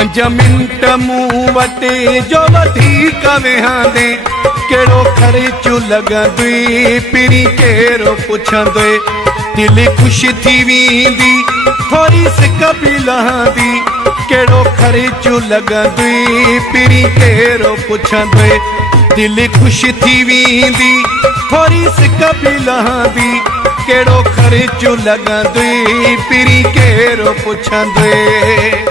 5 मिंट मूं वटि जो वधीक वेहांदे कहिड़ो ख़र्चु लॻंदुई पिरी कहिड़ो पुछंदुई दिलि ख़ुशि थी वेंदी थोरी सिक बि लहंदी कहिड़ो ख़र्चु लॻंदुई पिरी कहिड़ो पुछंदुई दिलि ख़ुशि थी वेंदी थोरी सिक बि लहंदी कहिड़ो ख़र्चु लॻंदुई पिरी कहिड़ो पुछंदुई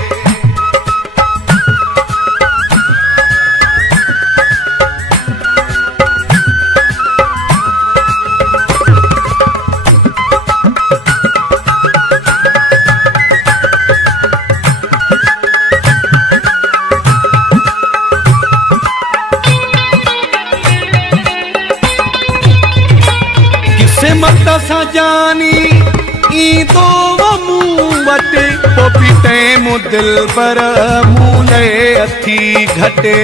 मत सां जानी ईंदो मूं वटि पोइ बि तंहिं दिल पर मूं लहे अथी घटे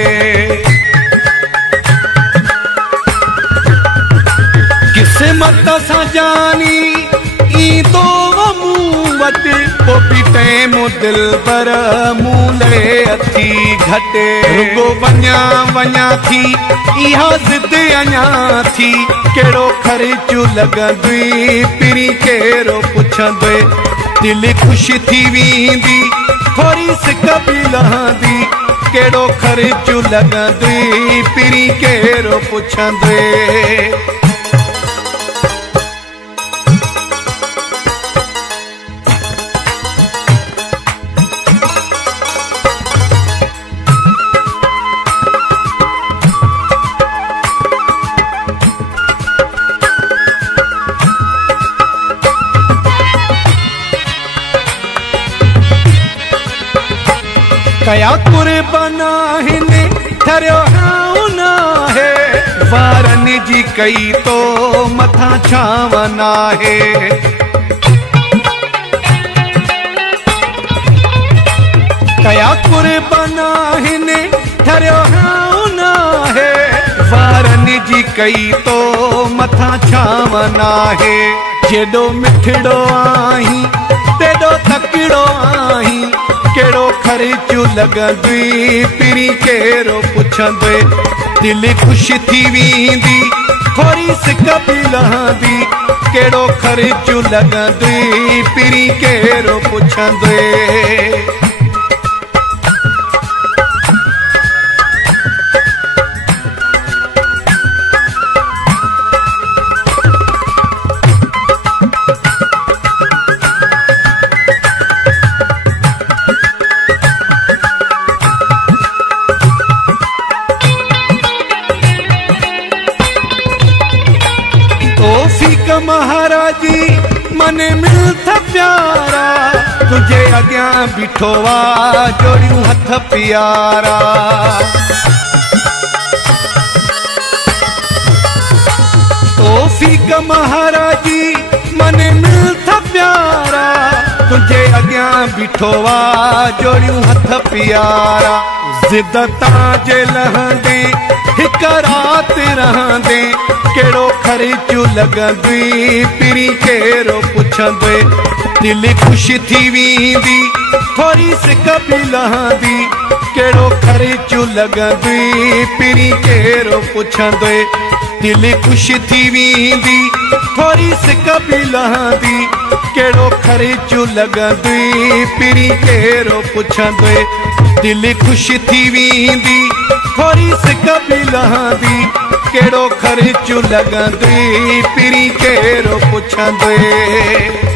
किस्मत सां जानी ईंदो मूं वटि पोइ बि तंहिं दिल पर मूं लहे अथी घटे रुगो वञा थी इहा ज़िद अञा थी कहिड़ो ख़र्चु लॻंदुई पिरी कहिड़ो पुछंदुई दिलि ख़ुशि थी वेंदी थोरी सिक बि लहंदी कहिड़ो ख़र्चु लॻंदुई पिरी कहिड़ो पुछंदुई कया कुर्बाना हिने ठरियो हाउन आहे वारनि जी कई तो मथां छावन आहे कया कुर्बाना हिने ठरियो हाउन आहे वारनि जी कई तो मथां छावन आहे जेॾो मिठड़ो आहीं तेॾो तकिड़ो आहीं कहिड़ो ख़र्चु लॻंदुई पिरी कहिड़ो पुछंदुई दिलि ख़ुशि थी वेंदी थोरी सिक बि लहंदी कहिड़ो ख़र्चु लॻंदुई पिरी कहिड़ो पुछंदुई महाराजी मन मिलत प्यारा तुझे अॻियां बीठो आ जोड़ियूं हथ प्यारा तौफीक महाराजी मन मिलत प्यारा तुझे अॻियां बीठो आ जोड़ियूं हथ प्यारा ज़िद ताजे लहंदे हिक रात रहंदे कहिड़ो ख़र्चु लॻंदुई पिरी कहिड़ो पुछंदुई दिलि ख़ुशि थी वेंदी थोरी सिक बि लहंदी कहिड़ो ख़र्चु लॻंदुई पिरी कहिड़ो पुछंदुई दिलि ख़ुशि थी वेंदी थोरी सिक बि लहंदी कहिड़ो ख़र्चु लॻंदुई पिरी कहिड़ो पुछंदुई दिलि ख़ुशि थी वेंदी थोरी सिक बि लहंदी कहिड़ो ख़र्चु लॻंदुई पिरी कहिड़ो पुछंदुई